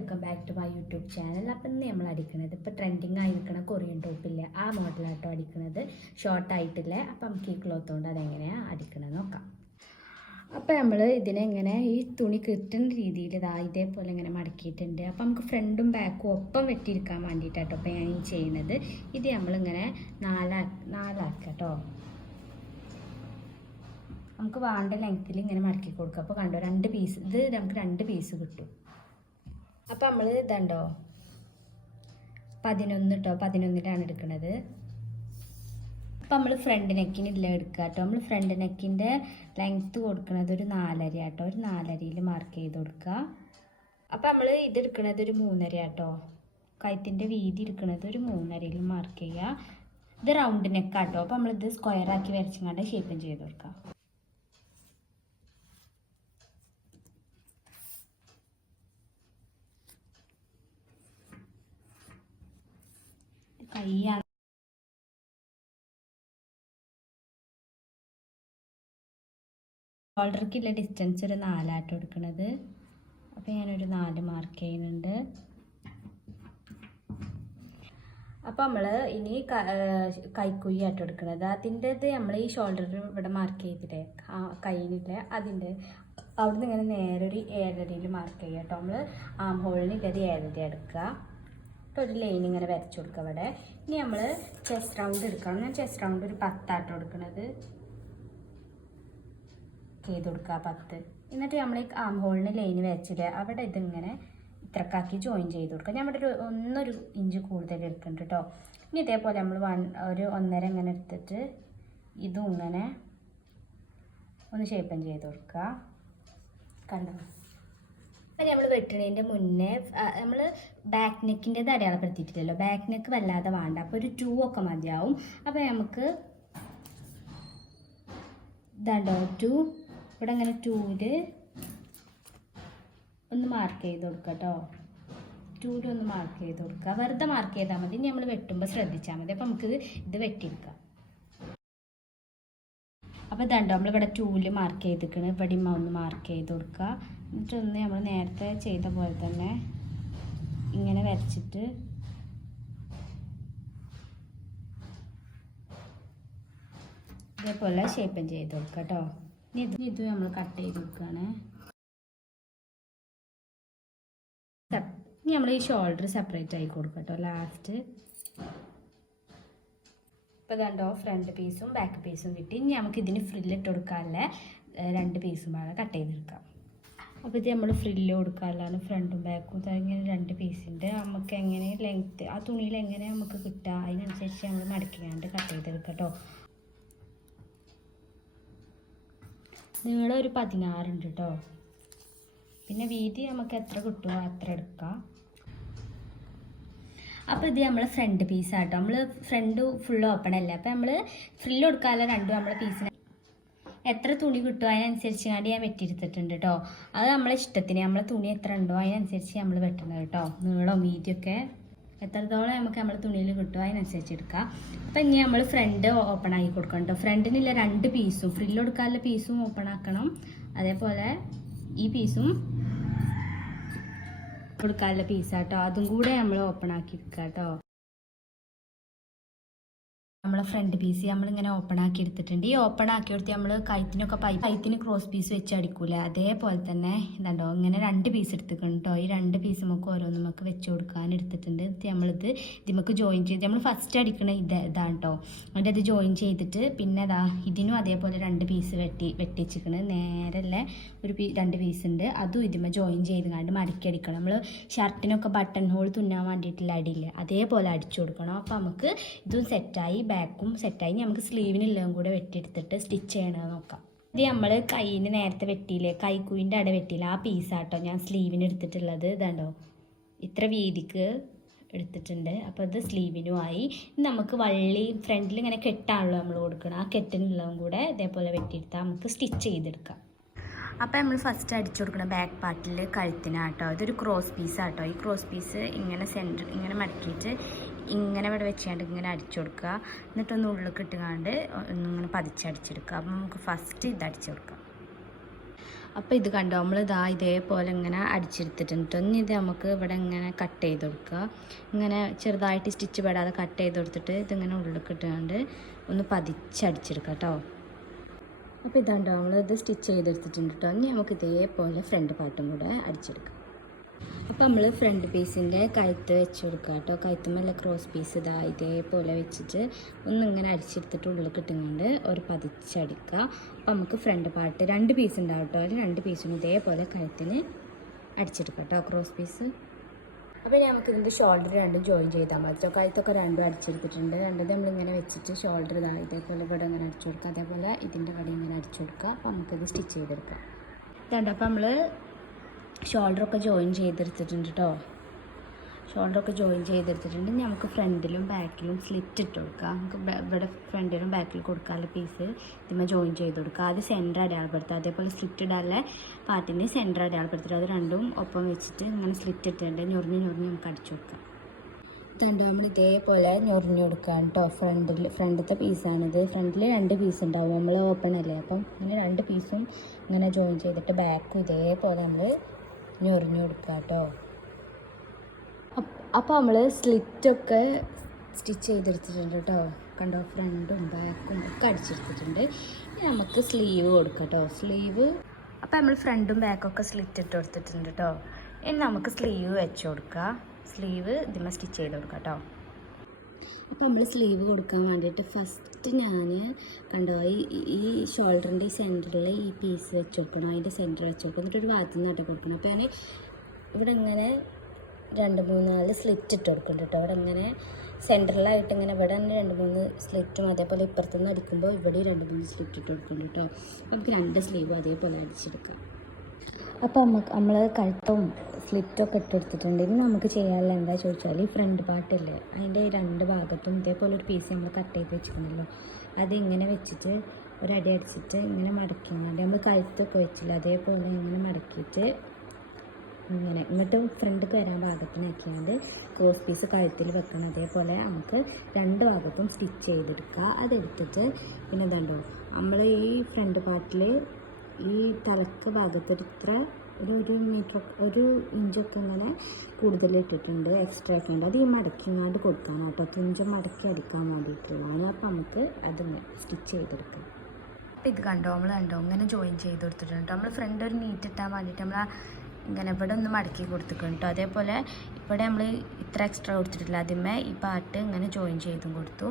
Welcome back to my YouTube channel. അപ്പം ഇന്ന് നമ്മൾ അടിക്കുന്നത് ഇപ്പോൾ ട്രെൻഡിങ് ആയി നിൽക്കുന്ന കൊറിയൻ ടോപ്പില്ലേ ആ മോഡലാട്ടോ അടിക്കുന്നത്, ഷോർട്ടായിട്ടില്ല. അപ്പം നമുക്ക് ഈ ക്ലോത്ത് കൊണ്ട് അതെങ്ങനെയാണ് അടിക്കണമെന്ന് നോക്കാം. അപ്പോൾ നമ്മൾ ഇതിനെങ്ങനെ ഈ തുണി കിട്ടുന്ന രീതിയിൽ ഇതേപോലെ ഇങ്ങനെ മടക്കിയിട്ടുണ്ട്. അപ്പം നമുക്ക് ഫ്രണ്ടും ബാക്കും ഒപ്പം വെട്ടിയിരിക്കാൻ വേണ്ടിയിട്ടാട്ടോ അപ്പോൾ ഞാൻ ഈ ചെയ്യുന്നത്. ഇത് നമ്മളിങ്ങനെ നാലാക്കാം കേട്ടോ. നമുക്ക് വേണ്ട ലെങ്ത്തിൽ ഇങ്ങനെ മടക്കി കൊടുക്കുക. അപ്പോൾ കണ്ടോ, 2 പീസ്, ഇത് നമുക്ക് 2 പീസ് കിട്ടും. അപ്പോൾ നമ്മൾ ഇതുണ്ടോ 11 കേട്ടോ, 11ലാണ് എടുക്കുന്നത്. അപ്പോൾ നമ്മൾ ഫ്രണ്ട് നെക്കിനില്ല എടുക്കുക കേട്ടോ. നമ്മൾ ഫ്രണ്ട് നെക്കിൻ്റെ ലെങ്ത്ത് കൊടുക്കുന്നത് ഒരു 4.5 കേട്ടോ. ഒരു 4.5യിൽ മാർക്ക് ചെയ്ത് കൊടുക്കുക. അപ്പോൾ നമ്മൾ ഇതെടുക്കുന്നത് ഒരു 3.5 കേട്ടോ. കഴുത്തിൻ്റെ വീതി എടുക്കുന്നത് ഒരു 3.5യിൽ മാർക്ക് ചെയ്യുക. ഇത് റൗണ്ട് നെക്കാട്ടോ. അപ്പോൾ നമ്മളിത് സ്ക്വയറാക്കി വരച്ചിങ്ങാണ്ട് ഷേപ്പും ചെയ്ത് കൊടുക്കുക. കൈയാണ് ഷോൾഡർക്കുള്ള ഡിസ്റ്റൻസ് ഒരു 4 ആട്ടോ എടുക്കുന്നത്. അപ്പോൾ ഞാനൊരു 4 മാർക്ക് ചെയ്യുന്നുണ്ട്. അപ്പോൾ നമ്മൾ ഇനി കൈക്കുഴി ആട്ടോ എടുക്കുന്നത്. അതിൻ്റെത് നമ്മൾ ഈ ഷോൾഡർ ഇവിടെ മാർക്ക് ചെയ്തില്ലേ, കൈയിനില്ല, അതിൻ്റെ അവിടുന്ന് ഇങ്ങനെ നേരെ ഒരു 7.5യിൽ മാർക്ക് ചെയ്യുക കേട്ടോ. നമ്മൾ ആം ഹോളിന് ഇല്ലത് 7.5 എടുക്കുക. അപ്പോൾ ഒരു ലൈൻ ഇങ്ങനെ വരച്ചു കൊടുക്കുക ഇവിടെ. ഇനി നമ്മൾ ചെസ്റ്റ് റൗണ്ട് എടുക്കണം. ഞാൻ ചെസ്റ്റ് റൗണ്ട് ഒരു 10 ആട്ടോ എടുക്കുന്നത്. ചെയ്ത് കൊടുക്കുക 10. എന്നിട്ട് നമ്മൾ ഈ ആം ഹോളിന് ലൈൻ വരച്ചില്ലേ, അവിടെ ഇതിങ്ങനെ ഇത്രക്കാക്കി ജോയിൻ ചെയ്ത് കൊടുക്കുക. ഞാൻ ഇവിടെ ഒരു 1 ഇഞ്ച് കൂടുതൽ എടുക്കുന്നുണ്ട് കേട്ടോ. ഇനി ഇതേപോലെ നമ്മൾ ഒരു 1.5 ഇങ്ങനെ എടുത്തിട്ട് ഇതും ഇങ്ങനെ ഒന്ന് ഷേപ്പൻ ചെയ്ത് കൊടുക്കുക. കണ്ടോ, അപ്പം നമ്മൾ വെട്ടണതിൻ്റെ മുന്നേ നമ്മൾ ബാക്ക് നെക്കിൻ്റെത് അടയാളപ്പെടുത്തിയിട്ടില്ലല്ലോ. ബാക്ക് നെക്ക് വല്ലാതെ വേണ്ട, അപ്പോൾ ഒരു 2 ഒക്കെ മതിയാവും. അപ്പോൾ നമുക്ക് ഇതാണ്ടോ 2 ഇവിടെ അങ്ങനെ 2ൽ ഒന്ന് മാർക്ക് ചെയ്ത് കൊടുക്കുക കേട്ടോ. 2ൽ ഒന്ന് മാർക്ക് ചെയ്ത് കൊടുക്കുക. വെറുതെ മാർക്ക് ചെയ്താൽ മതി. ഇനി നമ്മൾ വെട്ടുമ്പോൾ ശ്രദ്ധിച്ചാൽ മതി. അപ്പോൾ നമുക്ക് ഇത് വെട്ടിയെടുക്കാം. അപ്പോൾ ഇതാണ്ടോ നമ്മളിവിടെ 2ൽ മാർക്ക് ചെയ്തിരിക്കണം. ഇവിടെ ഒന്ന് മാർക്ക് ചെയ്ത് കൊടുക്കുക. എന്നിട്ടൊന്ന് നമ്മൾ നേരത്തെ ചെയ്ത പോലെ തന്നെ ഇങ്ങനെ വരച്ചിട്ട് ഇതേപോലെ ഷേപ്പൻ ചെയ്ത് കൊടുക്കുക കേട്ടോ. ഇത് നമ്മൾ കട്ട് ചെയ്ത് കൊടുക്കുകയാണ്. ഇനി നമ്മൾ ഈ ഷോൾഡർ സെപ്പറേറ്റ് ആയി കൊടുക്കുക കേട്ടോ ലാസ്റ്റ്. ഇപ്പോൾ ഇതാണ്ടോ ഫ്രണ്ട് പീസും ബാക്ക് പീസും കിട്ടി. ഇനി നമുക്ക് ഇതിന് ഫ്രില്ലിട്ട് കൊടുക്കാനുള്ള 2 പീസും വേണം കട്ട് ചെയ്തെടുക്കാം. അപ്പോൾ ഇത് നമ്മൾ ഫ്രില്ല് കൊടുക്കാനുള്ളതാണ്. ഫ്രണ്ടും ബാക്കും ഇങ്ങനെ 2 പീസുണ്ട്. നമുക്ക് എങ്ങനെ ലെങ്ത്ത് ആ തുണിയിൽ എങ്ങനെ നമുക്ക് കിട്ടുക അതിനനുസരിച്ച് നമ്മൾ മടക്കിയാണ്ട് കട്ട് ചെയ്തെടുക്കാം കേട്ടോ. നീളം ഒരു 16 ഉണ്ട് കേട്ടോ. പിന്നെ വീതി നമുക്ക് എത്ര കിട്ടുമോ അത്ര എടുക്കാം. അപ്പോൾ ഇത് നമ്മൾ ഫ്രണ്ട് പീസാട്ടോ. നമ്മൾ ഫ്രണ്ട് ഫുൾ ഓപ്പൺ അല്ല. അപ്പോൾ നമ്മൾ ഫ്രില്ല് കൊടുക്കാനുള്ള 2 നമ്മൾ പീസിന് എത്ര തുണി കിട്ടുമോ അതിനനുസരിച്ച് ഞാൻ വെട്ടിയെടുത്തിട്ടുണ്ട് കേട്ടോ. അത് നമ്മളെ ഇഷ്ടത്തിന്, നമ്മളെ തുണി എത്ര ഉണ്ടോ അതിനനുസരിച്ച് നമ്മൾ വെട്ടുന്നത് കേട്ടോ. നീളം വീതിയൊക്കെ എത്രത്തോളം നമുക്ക് നമ്മളെ തുണിയിൽ കിട്ടുമോ അതിനനുസരിച്ച് എടുക്കാം. അപ്പം ഇനി നമ്മൾ ഫ്രണ്ട് ഓപ്പൺ ആക്കി കൊടുക്കണം കേട്ടോ. ഫ്രണ്ടിനുള്ള 2 പീസും ഫ്രില്ല് കൊടുക്കാനുള്ള പീസും ഓപ്പൺ ആക്കണം. അതേപോലെ ഈ പീസും കൊടുക്കാനുള്ള പീസാട്ടോ, അതും കൂടെ നമ്മൾ ഓപ്പൺ ആക്കി എടുക്കുക കേട്ടോ. നമ്മളെ ഫ്രണ്ട് പീസ് നമ്മളിങ്ങനെ ഓപ്പൺ ആക്കി എടുത്തിട്ടുണ്ട്. ഈ ഓപ്പൺ ആക്കി എടുത്ത് നമ്മൾ കൈത്തിന് ക്രോസ് പീസ് വെച്ച് അടിക്കൂല, അതേപോലെ തന്നെ ഇതുണ്ടോ ഇങ്ങനെ 2 പീസ് എടുത്തിട്ടുണ്ട് കേട്ടോ. ഈ 2 പീസ് നമുക്ക് ഓരോന്നും നമുക്ക് വെച്ച് കൊടുക്കാൻ എടുത്തിട്ടുണ്ട്. നമ്മളിത് നമുക്ക് ജോയിൻ ചെയ്ത് നമ്മൾ ഫസ്റ്റ് അടിക്കണ ഇതാണ് കേട്ടോ. എന്നിട്ട് അത് ജോയിൻ ചെയ്തിട്ട് പിന്നെ ഇതിനും അതേപോലെ 2 പീസ് വെട്ടിച്ചിക്കണ്. നേരല്ല ഒരു 2 പീസ് ഉണ്ട്, അതും ഇതിന്മേൽ ജോയിൻ ചെയ്ത് കണ്ട് മടക്കി അടിക്കണം. നമ്മൾ ഷർട്ടിനൊക്കെ ബട്ടൺ ഹോൾ തുന്നാൻ വേണ്ടിയിട്ടുള്ള അടിയില്ല, അതേപോലെ അടിച്ചു കൊടുക്കണം. അപ്പോൾ നമുക്ക് ഇതും സെറ്റായി, ബാക്കും സെറ്റായി. നമുക്ക് സ്ലീവിനെല്ലാം കൂടെ വെട്ടിയെടുത്തിട്ട് സ്റ്റിച്ച് ചെയ്യണമെന്ന് നോക്കാം. ഇത് നമ്മൾ കൈയിന് നേരത്തെ വെട്ടിയില്ലേ, കൈക്കുയിൻ്റെ അട വെട്ടിയില്ല, ആ പീസാട്ടോ ഞാൻ സ്ലീവിന് എടുത്തിട്ടുള്ളത്. ഇതാണ്ടോ ഇത്ര വീതിക്ക് എടുത്തിട്ടുണ്ട്. അപ്പോൾ ഇത് സ്ലീവിനുമായി. നമുക്ക് വള്ളി ഫ്രണ്ടിൽ ഇങ്ങനെ കെട്ടാണല്ലോ നമ്മൾ കൊടുക്കണം. ആ കെട്ടിനുള്ളതും കൂടെ ഇതേപോലെ വെട്ടിയെടുത്താൽ നമുക്ക് സ്റ്റിച്ച് ചെയ്തെടുക്കാം. അപ്പോൾ നമ്മൾ ഫസ്റ്റ് അടിച്ചു കൊടുക്കണം ബാക്ക് പാർട്ടിൽ കഴുത്തിനാട്ടോ. ഇതൊരു ക്രോസ് പീസാട്ടോ. ഈ ക്രോസ് പീസ് ഇങ്ങനെ സെൻറ്റർ ഇങ്ങനെ മടക്കിയിട്ട് ഇങ്ങനെ ഇവിടെ വെച്ചാണ്ട് ഇങ്ങനെ അടിച്ചു കൊടുക്കുക. എന്നിട്ടൊന്ന് ഉള്ളിൽ ഇട്ടുകാണ്ട് ഒന്നിങ്ങനെ പതിച്ചടിച്ചെടുക്കുക. അപ്പോൾ നമുക്ക് ഫസ്റ്റ് ഇത് അടിച്ചു കൊടുക്കാം. അപ്പോൾ ഇത് കണ്ടോ നമ്മൾ ഇതേപോലെ ഇങ്ങനെ അടിച്ചെടുത്തിട്ടുണ്ട്. ഇനി ഇത് നമുക്ക് ഇവിടെ ഇങ്ങനെ കട്ട് ചെയ്ത് കൊടുക്കുക. ഇങ്ങനെ ചെറുതായിട്ട് സ്റ്റിച്ച് പെടാതെ കട്ട് ചെയ്ത് കൊടുത്തിട്ട് ഇതിങ്ങനെ ഉള്ളിലേക്ക് ഇട്ടുകൊണ്ട് ഒന്ന് പതിച്ചടിച്ചെടുക്കാം കേട്ടോ. അപ്പോൾ ഇതാണ്ടോ നമ്മളിത് സ്റ്റിച്ച് ചെയ്തെടുത്തിട്ടുണ്ട് കേട്ടോ. ഇനി നമുക്ക് ഇതേപോലെ ഫ്രണ്ട് പാർട്ടും കൂടെ അടിച്ചെടുക്കാം. അപ്പോൾ നമ്മൾ ഫ്രണ്ട് പീസിൻ്റെ കഴുത്ത് വെച്ച് കൊടുക്കുക കേട്ടോ. കഴുത്തുമല്ല ക്രോസ് പീസ് ഇതേപോലെ വെച്ചിട്ട് ഒന്നിങ്ങനെ അടിച്ചെടുത്തിട്ട് ഉള്ളിൽ കിട്ടുന്നുണ്ട് ഒരു പതിച്ചടിക്കുക. അപ്പോൾ നമുക്ക് ഫ്രണ്ട് പാർട്ട് 2 പീസ് ഉണ്ടാവും കേട്ടോ. അതിൽ 2 പീസും ഇതേപോലെ കഴുത്തിന് അടിച്ചെടുക്കാം കേട്ടോ, ക്രോസ് പീസ്. അപ്പോൾ നമുക്ക് ഇതിൻ്റെ ഷോൾഡർ രണ്ടും ജോയിൻ ചെയ്താൽ മതി കേട്ടോ. കഴുത്തൊക്കെ രണ്ടും അടിച്ചെടുത്തിട്ടുണ്ട്. രണ്ടും നമ്മളിങ്ങനെ വെച്ചിട്ട് ഷോൾഡർ ഇതേപോലെ ഇവിടെ ഇങ്ങനെ അടിച്ചു കൊടുക്കുക, അതേപോലെ ഇതിൻ്റെ ഇവിടെ ഇങ്ങനെ അടിച്ചു കൊടുക്കുക. അപ്പോൾ നമുക്കിത് സ്റ്റിച്ച് ചെയ്തെടുക്കാം. ഇതുണ്ട്. അപ്പോൾ നമ്മൾ ഷോൾഡറൊക്കെ ജോയിൻ ചെയ്തെടുത്തിട്ടുണ്ട് കേട്ടോ. ഷോൾഡറൊക്കെ ജോയിൻ ചെയ്തെടുത്തിട്ടുണ്ട്. നമുക്ക് ഫ്രണ്ടിലും ബാക്കിലും സ്ലിറ്റ് ഇട്ട് കൊടുക്കാം. നമുക്ക് ഇവിടെ ഫ്രണ്ടിലും ബാക്കിലും കൊടുക്കാനുള്ള പീസ് ഇതിന്മേൽ ജോയിൻ ചെയ്ത് കൊടുക്കുക. ആദ്യം സെൻറ്റർ അടയാളപ്പെടുത്തുക, അതേപോലെ സ്ലിറ്റ് ഇടാനുള്ള പാർട്ടിന് സെൻറ്റർ അടയാളപ്പെടുത്തുക. അത് രണ്ടും ഒപ്പം വെച്ചിട്ട് ഇങ്ങനെ സ്ലിറ്റ് ഇട്ടിട്ടുണ്ട് ഞൊറിഞ്ഞ് നമുക്ക് അടിച്ചു കൊടുക്കാം. ഇതുണ്ട്. നമ്മൾ ഇതേപോലെ ഞൊറിഞ്ഞ് കൊടുക്കാം കേട്ടോ. ഫ്രണ്ടിലത്തെ പീസാണിത്. ഫ്രണ്ടിൽ 2 പീസ് ഉണ്ടാവും, നമ്മൾ ഓപ്പൺ അല്ലേ. അപ്പം ഇങ്ങനെ 2 പീസും ഇങ്ങനെ ജോയിൻ ചെയ്തിട്ട് ബാക്കും ഇതേപോലെ നമ്മൾ ഞൊറിഞ്ഞ് കൊടുക്കുക കേട്ടോ. അപ്പോൾ നമ്മൾ സ്ലിറ്റൊക്കെ സ്റ്റിച്ച് ചെയ്തെടുത്തിട്ടുണ്ട് കേട്ടോ. കണ്ടോ, ഫ്രണ്ടും ബാക്കും ഒക്കെ അടിച്ചെടുത്തിട്ടുണ്ട്. ഇനി നമുക്ക് സ്ലീവ് കൊടുക്കാം കേട്ടോ. സ്ലീവ് അപ്പോൾ നമ്മൾ ഫ്രണ്ടും ബാക്കൊക്കെ സ്ലിറ്റ് ഇട്ട് കൊടുത്തിട്ടുണ്ട് കേട്ടോ. ഇനി നമുക്ക് സ്ലീവ് വെച്ച് കൊടുക്കുക. സ്ലീവ് ഇതിന്മേൽ സ്റ്റിച്ച് ചെയ്ത് കൊടുക്കാം കേട്ടോ. അപ്പോൾ നമ്മൾ സ്ലീവ് കൊടുക്കാൻ വേണ്ടിയിട്ട് ഫസ്റ്റ് ഞാൻ കണ്ടോ ഈ ഷോൾഡറിൻ്റെ ഈ സെൻറ്ററിൽ ഈ പീസ് വെച്ച് കൊടുക്കണം, അതിൻ്റെ സെൻറ്റർ വെച്ച് കൊടുക്കണം. എന്നിട്ട് ഒരു ഭാഗത്ത് നിന്ന് ഇട്ട് കൊടുക്കണം. അപ്പോൾ ഞാൻ ഇവിടെ ഇങ്ങനെ 2, 3, 4 സ്ലിറ്റ് ഇട്ട് കൊടുക്കുന്നുണ്ട് കേട്ടോ. ഇവിടെ ഇങ്ങനെ സെൻറ്ററിലായിട്ട് ഇങ്ങനെ ഇവിടെ തന്നെ 2, 3 സ്ലിറ്റും, അതേപോലെ ഇപ്പുറത്തുനിന്ന് അടിക്കുമ്പോൾ ഇവിടെ 2, 3 സ്ലിറ്റ് ഇട്ട് കൊടുക്കുന്നുണ്ട് കേട്ടോ. നമുക്ക് 2 സ്ലീവും അതേപോലെ അടിച്ചെടുക്കാം. അപ്പോൾ നമ്മൾ കഴുത്തും സ്ലിറ്റൊക്കെ ഇട്ടെടുത്തിട്ടുണ്ട്. ഇനി നമുക്ക് ചെയ്യാനുള്ള എന്താ ചോദിച്ചാൽ ഈ ഫ്രണ്ട് പാർട്ടില്ലേ, അതിൻ്റെ 2 ഭാഗത്തും ഇതേപോലെ ഒരു പീസ് നമ്മൾ കട്ട് ചെയ്ത് വെച്ചിട്ടുണ്ടല്ലോ, അത് ഇങ്ങനെ വെച്ചിട്ട് ഒരടി അടിച്ചിട്ട് ഇങ്ങനെ മടക്കിയുണ്ട്. നമ്മൾ കഴുത്തൊക്കെ വെച്ചില്ല, അതേപോലെ ഇങ്ങനെ മടക്കിയിട്ട് ഇങ്ങനെ ഇങ്ങോട്ട് ഫ്രണ്ടിൽ വരാൻ ഭാഗത്തിനാക്കിയാണ്ട് ക്രോസ് പീസ് കഴുത്തിൽ വെക്കണം. അതേപോലെ നമുക്ക് 2 ഭാഗത്തും സ്റ്റിച്ച് ചെയ്തെടുക്കുക. അതെടുത്തിട്ട് പിന്നെ ഇതുണ്ടോ നമ്മൾ ഈ ഫ്രണ്ട് പാർട്ടിൽ ഈ തലക്ക് ഭാഗത്ത് ഇത്ര ഒരു മീറ്റർ 1 ഇഞ്ചൊക്കെ ഇങ്ങനെ കൂടുതൽ ഇട്ടിട്ടുണ്ട്, എക്സ്ട്രാ ഒക്കെ ഉണ്ട്. അത് ഈ മടക്കിങ്ങാണ്ട് കൊടുക്കണം കേട്ടോ, തുഞ്ചം മടക്കി അടിക്കാൻ വേണ്ടിയിട്ടുള്ളതാണ്. അപ്പോൾ നമുക്ക് അതിങ്ങനെ സ്റ്റിച്ച് ചെയ്തെടുക്കാം. അപ്പോൾ ഇത് കണ്ടോ ഇങ്ങനെ ജോയിൻ ചെയ്ത് കൊടുത്തിട്ടുണ്ട്. നമ്മൾ ഫ്രണ്ട് ഒരു നീറ്റ് ഇട്ടാൻ വേണ്ടിയിട്ട് നമ്മൾ ഇങ്ങനെ ഇവിടെ ഒന്ന് മടക്കി കൊടുത്തിട്ടുണ്ട് കേട്ടോ. അതേപോലെ ഇവിടെ നമ്മൾ ഇത്ര എക്സ്ട്രാ കൊടുത്തിട്ടില്ല, ആദ്യമേ ഈ പാർട്ട് ഇങ്ങനെ ജോയിൻ ചെയ്തും കൊടുത്തു.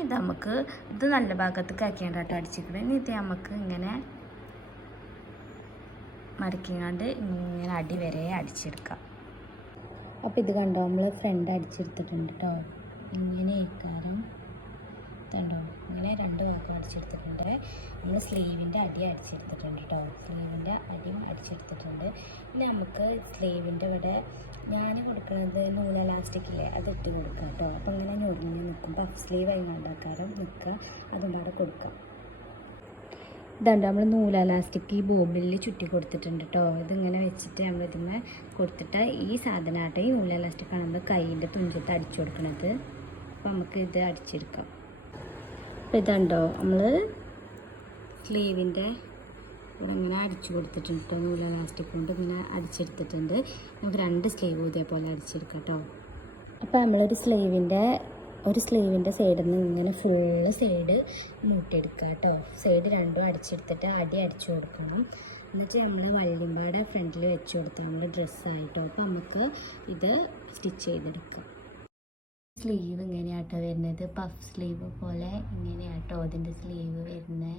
ഇത് നമുക്ക് ഇത് നല്ല ഭാഗത്തേക്ക് ആക്കിയാണ്ട് കേട്ടോ അടിച്ചിട്ടുണ്ട്. ഇനി ഇത് നമുക്ക് ഇങ്ങനെ മടക്കിങ്ങാണ്ട് ഇങ്ങനെ അടി വരെ അടിച്ചെടുക്കാം. അപ്പോൾ ഇത് കണ്ടോ നമ്മൾ ഫ്രണ്ട് അടിച്ചെടുത്തിട്ടുണ്ട് കേട്ടോ. ഇങ്ങനെ കാരണം കണ്ടോ ഇങ്ങനെ 2 ഭാഗം അടിച്ചെടുത്തിട്ടുണ്ട്. നമ്മൾ സ്ലീവിൻ്റെ അടി അടിച്ചെടുത്തിട്ടുണ്ട് കേട്ടോ. സ്ലീവിൻ്റെ അടിയും അടിച്ചെടുത്തിട്ടുണ്ട്. ഇനി നമുക്ക് സ്ലീവിൻ്റെ ഇവിടെ ഞാൻ കൊടുക്കുന്നത് നൂൽ എലാസ്റ്റിക്കില്ലേ, അത് ഇട്ട് കൊടുക്കാം കേട്ടോ. അപ്പോൾ ഇങ്ങനെ ഞൊറിഞ്ഞ് നിൽക്കും. പഫ് സ്ലീവ് അതിനുണ്ടാക്കാരം നിൽക്കുക, അതും അവിടെ കൊടുക്കാം. ഇതുണ്ട് നമ്മൾ നൂല് എലാസ്റ്റിക് ഈ ബോബിൽ ചുറ്റി കൊടുത്തിട്ടുണ്ട് കേട്ടോ. ഇതിങ്ങനെ വെച്ചിട്ട് നമ്മൾ ഇതിന്മേൽ കൊടുത്തിട്ട് ഈ സാധനമായിട്ട് ഈ നൂല് എലാസ്റ്റിക്കാണ് നമ്മൾ കൈയിൻ്റെ തുഞ്ചത്ത് അടിച്ചു കൊടുക്കുന്നത്. അപ്പോൾ നമുക്ക് ഇത് അടിച്ചെടുക്കാം. അപ്പോൾ ഇതുണ്ടോ നമ്മൾ സ്ലീവിൻ്റെ ഇവിടെ ഇങ്ങനെ അടിച്ചു കൊടുത്തിട്ടുണ്ട് കേട്ടോ. നൂല് എലാസ്റ്റിക് കൊണ്ട് ഇങ്ങനെ അടിച്ചെടുത്തിട്ടുണ്ട്. നമുക്ക് 2 സ്ലീവും ഇതേപോലെ അടിച്ചെടുക്കാം കേട്ടോ. അപ്പോൾ നമ്മളൊരു സ്ലീവിൻ്റെ സൈഡിൽ നിന്ന് ഇങ്ങനെ ഫുള്ള് സൈഡ് മൂട്ടിയെടുക്കുക കേട്ടോ. സൈഡ് 2ഉം അടിച്ചെടുത്തിട്ട് അടി അടിച്ചു കൊടുക്കണം. എന്നിട്ട് നമ്മൾ വള്ളിമ്പാടെ ഫ്രണ്ടിൽ വെച്ച് കൊടുത്താൽ നമ്മൾ ഡ്രസ്സായിട്ടോ. അപ്പോൾ നമുക്ക് ഇത് സ്റ്റിച്ച് ചെയ്തെടുക്കാം. സ്ലീവ് ഇങ്ങനെയാട്ടോ വരുന്നത്, പഫ് സ്ലീവ് പോലെ ഇങ്ങനെയാട്ടോ അതിൻ്റെ സ്ലീവ് വരുന്നത്.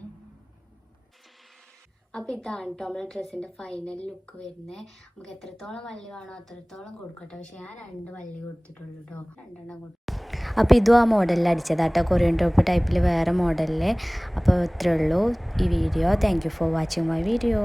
അപ്പോൾ ഇതാണ് കേട്ടോ നമ്മൾ ഡ്രസ്സിൻ്റെ ഫൈനൽ ലുക്ക് വരുന്നത്. നമുക്ക് എത്രത്തോളം വള്ളി വേണോ അത്രത്തോളം കൊടുക്കട്ടെ. പക്ഷേ ഞാൻ 2 വള്ളി കൊടുത്തിട്ടുള്ളൂ കേട്ടോ, 2 എണ്ണം കൊടുത്തു. അപ്പോൾ ഇതും ആ മോഡലിൽ അടിച്ചതാട്ടോ, കൊറിയൻ ടോപ്പ് ടൈപ്പിൽ വേറെ മോഡലിൽ. അപ്പോൾ ഇത്രയേ ഉള്ളൂ ഈ video. Thank you for watching my video.